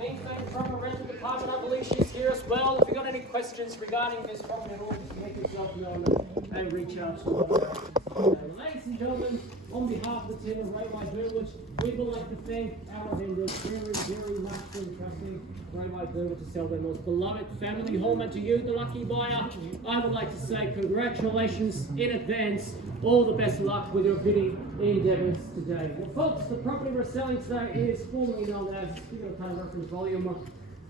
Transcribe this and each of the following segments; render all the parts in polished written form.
Maintain from a rental department. I believe she's here as well. If you've got any questions regarding this property at all, just make yourself known and reach out to us. Ladies and gentlemen, on behalf of the team of Burwood, we would like to thank our vendors very much for entrusting Burwood to sell their most beloved family home. And to you, the lucky buyer, I would like to say congratulations in advance. All the best luck with your bidding endeavours today. Well, folks, the property we're selling today is formerly known as, kind of reference volume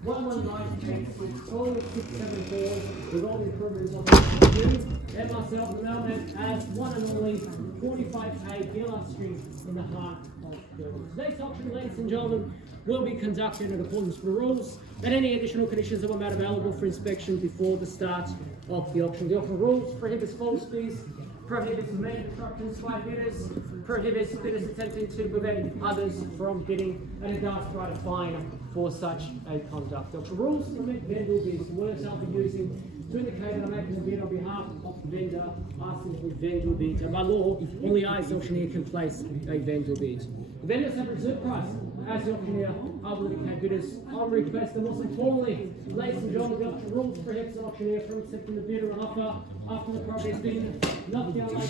11986, all 674, with all the improvements of the and myself, the mailman, as one and only 45A Gillard Street in the heart of Burwood. Today's auction, ladies and gentlemen, will be conducted in accordance with the rules, and any additional conditions that were made available for inspection before the start of the auction. The auction rules prohibits false fees, prohibits main disruptions by bidders, prohibits bidders attempting to prevent others from bidding, and it does provide a fine for such a conduct. The rules permit vendor bids. The words I'll be using to indicate that I'm making a bid on behalf of the vendor are simply vendor bids. And by law, only I as auctioneer can place a vendor bid. The vendors have reserve price. As the auctioneer, I will indicate bidders on request, and most importantly, ladies and gentlemen, the auction rules prohibits an auctioneer from accepting the bid or an offer after the property has been knocked down like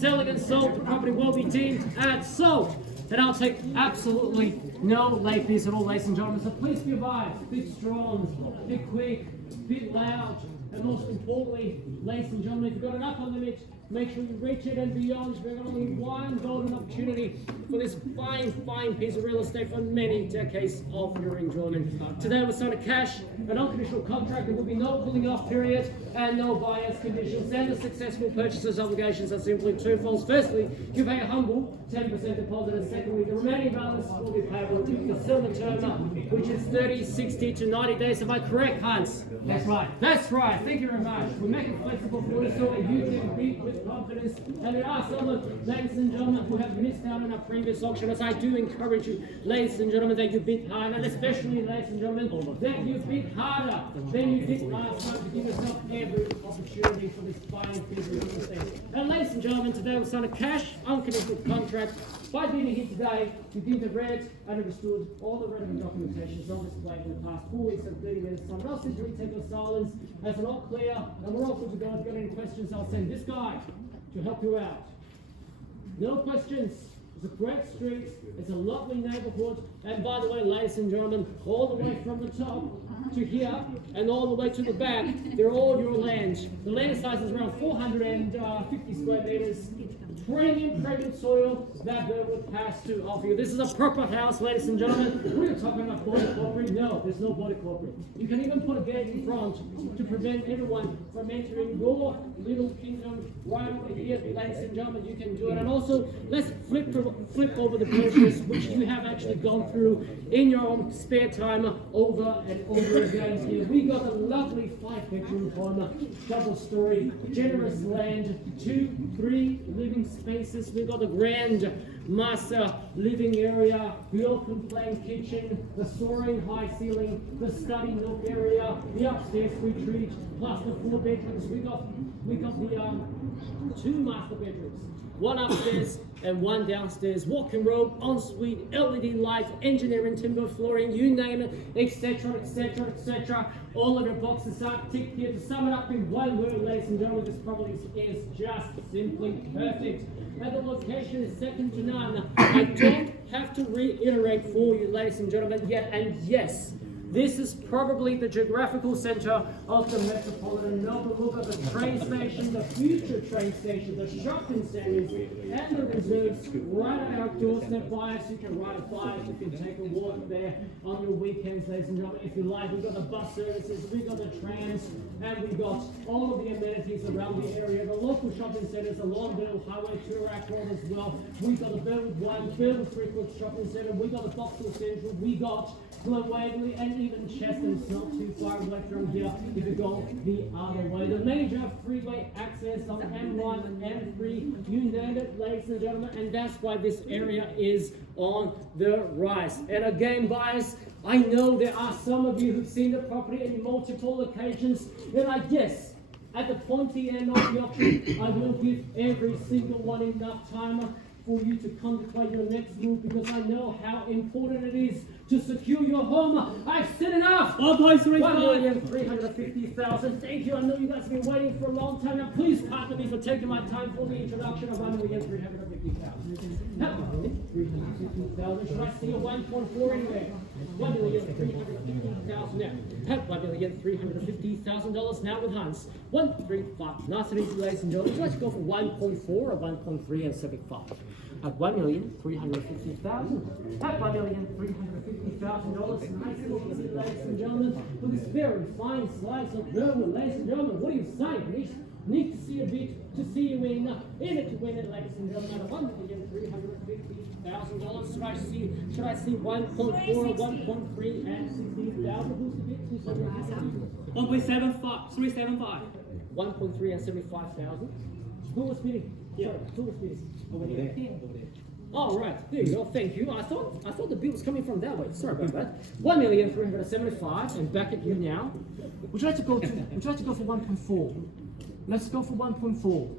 selling and sold. The property will be deemed as sold, and I'll take absolutely no late fees at all, ladies and gentlemen. So please be advised, bit strong, bit quick, bit loud, and most importantly, ladies and gentlemen, if you've got an upper limit, make sure you reach it and beyond. We've got only one golden opportunity for this fine piece of real estate for many decades of your enjoyment. Today we're signing a cash, an unconditional contract. There will be no pulling off period and no buyer's conditions. And the successful purchaser's obligations are simply twofold. Firstly, you pay a humble 10% deposit, and secondly, the remaining balance will be payable with the settlement term, which is 30, 60 to 90 days. Am I correct, Hans? That's right. That's right. Thank you very much. We make it flexible for you so that you can beat with confidence. And there are some ladies and gentlemen who have missed out on our previous auction, as I do encourage you, ladies and gentlemen, that you bid harder, and especially, ladies and gentlemen, that you bid harder than you did last time to give yourself every opportunity for this fine piece of real estate. And ladies and gentlemen, today we'll sign a cash unconditional contract. By being here today, you deemed have read and understood all the relevant documentations on display for the past 4 weeks and 30 minutes time. I'll simply take your silence as we're all clear, and we're all good to go. If you've got any questions, I'll send this guy to help you out. No questions. It's a great street, it's a lovely neighbourhood, and by the way, ladies and gentlemen, all the way from the top to here and all the way to the back, they're all your land. The land size is around 450 square metres. Premium soil that Burwood has to offer you. This is a proper house, ladies and gentlemen. We're talking about body corporate. No, there's no body corporate. You can even put a gate in front to prevent everyone from entering your little kingdom right over here, ladies and gentlemen. You can do it. And also, let's flip over the brochures, which you have actually gone through in your own spare time over and over again. Here we got a lovely 5-bedroom home, double-story, generous land, 2-3 living spaces. We've got a grand master living area, the open plan kitchen, the soaring high ceiling, the study nook area, the upstairs retreat, plus the 4 bedrooms. We got the 2 master bedrooms, one upstairs and one downstairs, walk-in robe, ensuite, LED lights, engineering, timber flooring, you name it, etc., etc., etc. All of your boxes are ticked here. To sum it up in one word, ladies and gentlemen, this property is just simply perfect. And the location is second to none. I don't have to reiterate for you, ladies and gentlemen, yet, and yes, this is probably the geographical centre of the metropolitan Melbourne. Look at the train station, the future train station, the shopping centres, and the reserves right at our doorstep. Buyers, you can ride a bike, you can take a walk there on your weekends, ladies and gentlemen, if you like. We've got the bus services, we've got the trams, and we've got all of the amenities around the area. The local shopping centres, the Longdale Highway Toorak Road as well. We've got the Burwood 1, Burwood 3-foot shopping centre. We've got the Vauxhall Central. We got Waverley, and even Chester's not too far away from here if you go the other way. The major freeway access on M1, M3, you name it, ladies and gentlemen, and that's why this area is on the rise. And again, buyers, I know there are some of you who've seen the property in multiple occasions, and I guess at the pointy end of the auction, I will give every single one enough time for you to contemplate your next move because I know how important it is to secure your home. I've said enough. 1,350,000. Thank you. I know you guys have been waiting for a long time. Now please pardon me for taking my time for the introduction of 1,350,000. 350,000. Should I see a 1.4 anywhere? 1,350,000 now. $1,350,000 now with Hans. 135. Nice and easy, ladies and gentlemen. Let's go for 1.4 or 1.3 and 75. At $1,350,000. At $1,350,000. Nice and easy, ladies and gentlemen. With this very fine slice of Burwood, ladies and gentlemen. What do you say? Need to see a bit to see you in it to win it, ladies and gentlemen. At $1,350,000. Should I see 1.4 or 1.3 and 16,000? Who's the bit? 1.75, 375. 1.3 and 75,000. Who was bidding? Yeah. Sorry, who was bidding? Over there. Oh, right. There you go. Thank you. I thought the bid was coming from that way. Sorry about that. 1,375,000 and back at you now. Would you like to go for 1.4? Let's go for 1.4.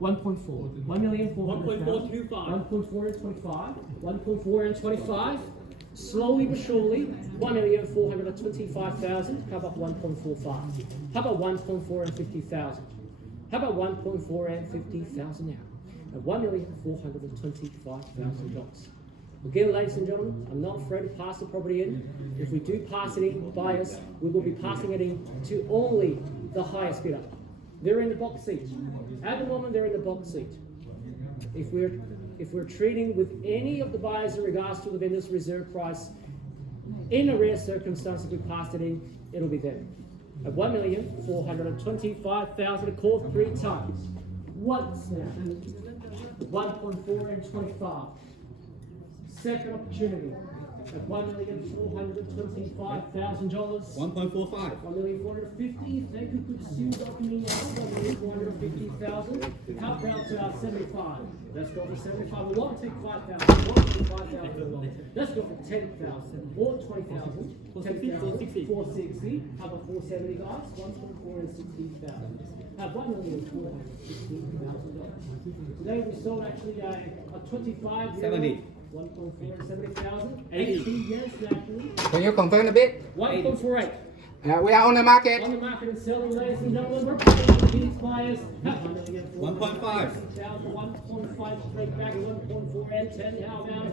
1.4. 1,400,000. 1.4 and 25. 1.4 and 25. Slowly but surely, 1,425,000. How about 1.45? How about 1.4 and 50,000? How about 1.4 and 50,000 now? At $1,425,000. Again, ladies and gentlemen, I'm not afraid to pass the property in. If we do pass it in, buyers, we will be passing it in to only the highest bidder. They're in the box seat. At the moment, they're in the box seat. If we're treating with any of the buyers in regards to the vendor's reserve price, in a rare circumstance, if we passed it in, it'll be them. At $1,425,000, a call 3 times. Once now. 1.4 and 25. Second opportunity. At $1,425,000. 1.45. 1,450,000. Thank you. Good to see you. Welcome me now. 1,450,000. How about 75? Let's go for 75. We won't take 5,000. We won't take 5,000. Let's go for 10,000 or 20,000. 10,000. 460. How about 470, guys? 1.4 and 60,000. At $1,460,000. Today we sold actually a 25. 70. 1.4 and 70,000. 80. Yes, naturally. Can you confirm a bit? 1.48. We are on the market. On the market and selling, ladies and gentlemen. We're paying these buyers. 1.5. 1.5 straight back. 1.4 and 10. How about it?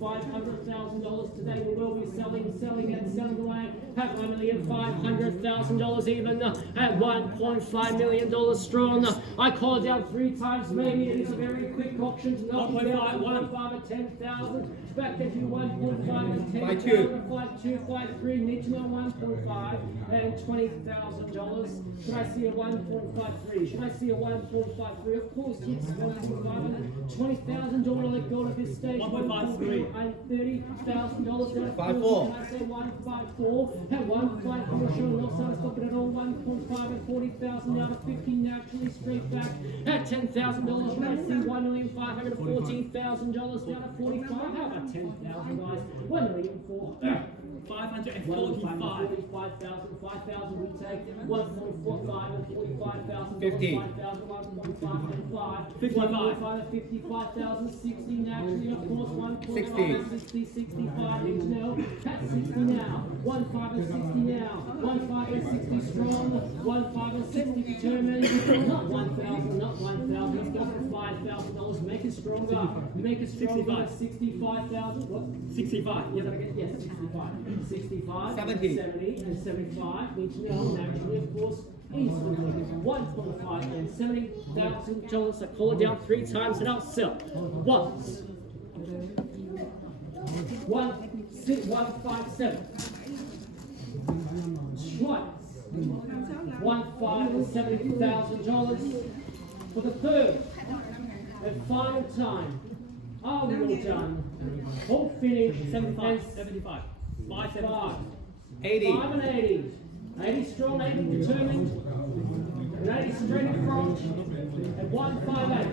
$1,500,000 today. We will be selling away. At $1,500,000 even. At $1.5 million strong. I called out 3 times. Maybe it is a very quick auction to knock it down. 1.5 at 10,000. Back at you. 1.5 at 10,000. 5.2, 5.3. Need to know 1.5 and $20,000. Should I see a 1.53? Should I see a 1.53? Of course, yes. 1.5 and $20,000. Don't want to let go at this stage. 1.53 and $30,000. 5.4. Can I say 1.54? At 1.54, sure, not satisfied at all. 1.5 and $40,000 down to 50 naturally straight back at $10,000. Should I see $1,514,000 down to 45? How about 10,000, guys? 1,004,000. 545. 5,000 we take. 1.45 and 45,000. 50. 5,000, 1.5 and 5. 55. 1.5 and 55,000. 60 naturally, of course. 1.5 and 60. 65 each now. At 60 now. 1.5 and 60 now. 1.5 and 60 strong. 1.5 and 60 determined. Not 1,000, not 1,000. Let's go for $5,000. Make it stronger. Make it stronger. 65,000. What? 65. Yes, 65. 65, 70. 70, and 75. Each now, naturally, of course, easily 1.5 and $70,000. I call it down 3 times and I'll sell. Once. 157. Twice. 1.5 and $70,000. For the third and final time. Are we all done? All finished. 75. 75. 575. 80. 5 and 80. 80 strong, 80 determined. And 80 straight in front. At 158.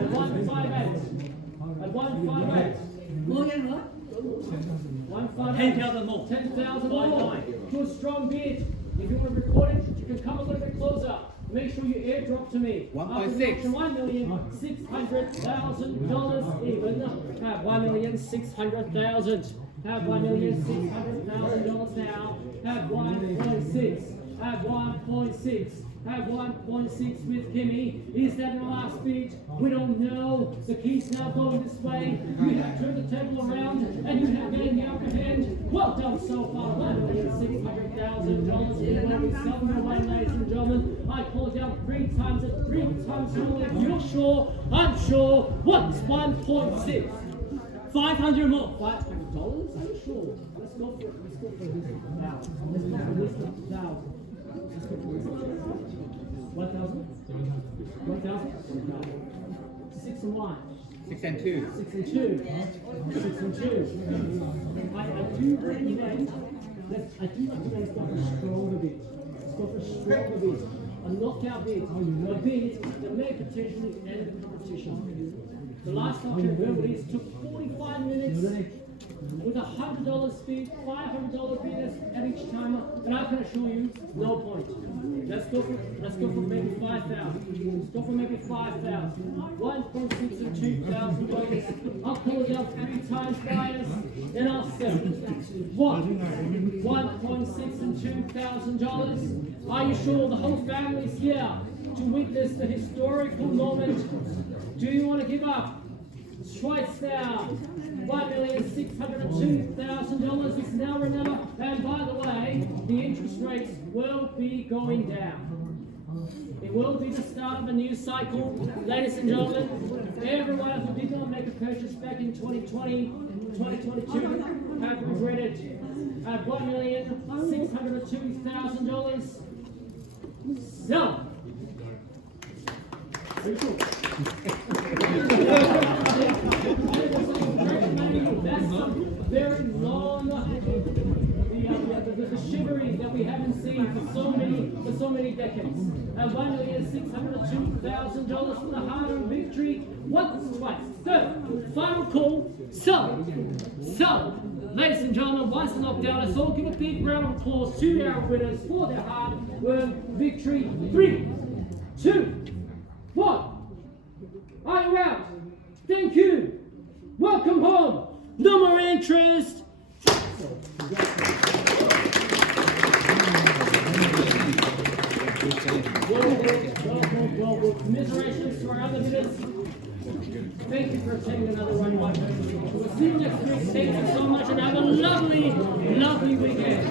At 158. At 158. More than what? 158. 10,000 more. 10,000 more. To a strong bid. If you want to record it, you can come a little bit closer. make sure you airdrop to me. 1.6. $1,600,000 even. Have $1,600,000. Have $1,600,000 now. Have 1.6. Have 1.6. Have 1.6 with Kimmy. Is that the last bid? We don't know. The key's now going this way. You have turned the table around and you have gained the upper hand. Well done so far. $1,600,000. We will be selling away, ladies and gentlemen. I called out 3 times at 3 times more. If you're sure, I'm sure. What's 1.6? 500 more. $500? Are you sure? Let's go for it. Let's go for this. Now, let's go for this. Now. 1,000? 1,000? 6 and 1. 6 and 2. 6 and 2. 6 and 2. I do recommend let's go for a stronger bid. Let's go for a stronger bid. A knockout bid. A bid that may potentially end the competition. The last auction at Burwood took 45 minutes with $100 speed, $500 bidders at each timer, and I can assure you, no point. Let's go for maybe 5,000. Let's go for maybe 5,000. 1.6 and $2,000. I'll call it out 3 times, buyers, and I'll sell. 1.6 and $2,000. Are you sure the whole family is here to witness the historical moment? Do you want to give up? Twice now. $1,602,000 is now remember, and by the way, the interest rates will be going down. It will be the start of a new cycle, ladies and gentlemen. Everyone who did not make a purchase back in 2020, 2022 have regretted. At $1,602,000. Sell. Very cool. That's very long, the shivering that we haven't seen for so many decades. At $1,602,000 for the hard-earned victory. Once, twice, third, final call. So, ladies and gentlemen, once the knockdown, let's all give a big round of applause to our winners for their hard-earned victory. 3, 2, 1. Are you out? Thank you. Welcome home. No more interest. Well, commiserations to our other bidders. Thank you for taking another run. We'll see you next week. Thank you so much and have a lovely weekend.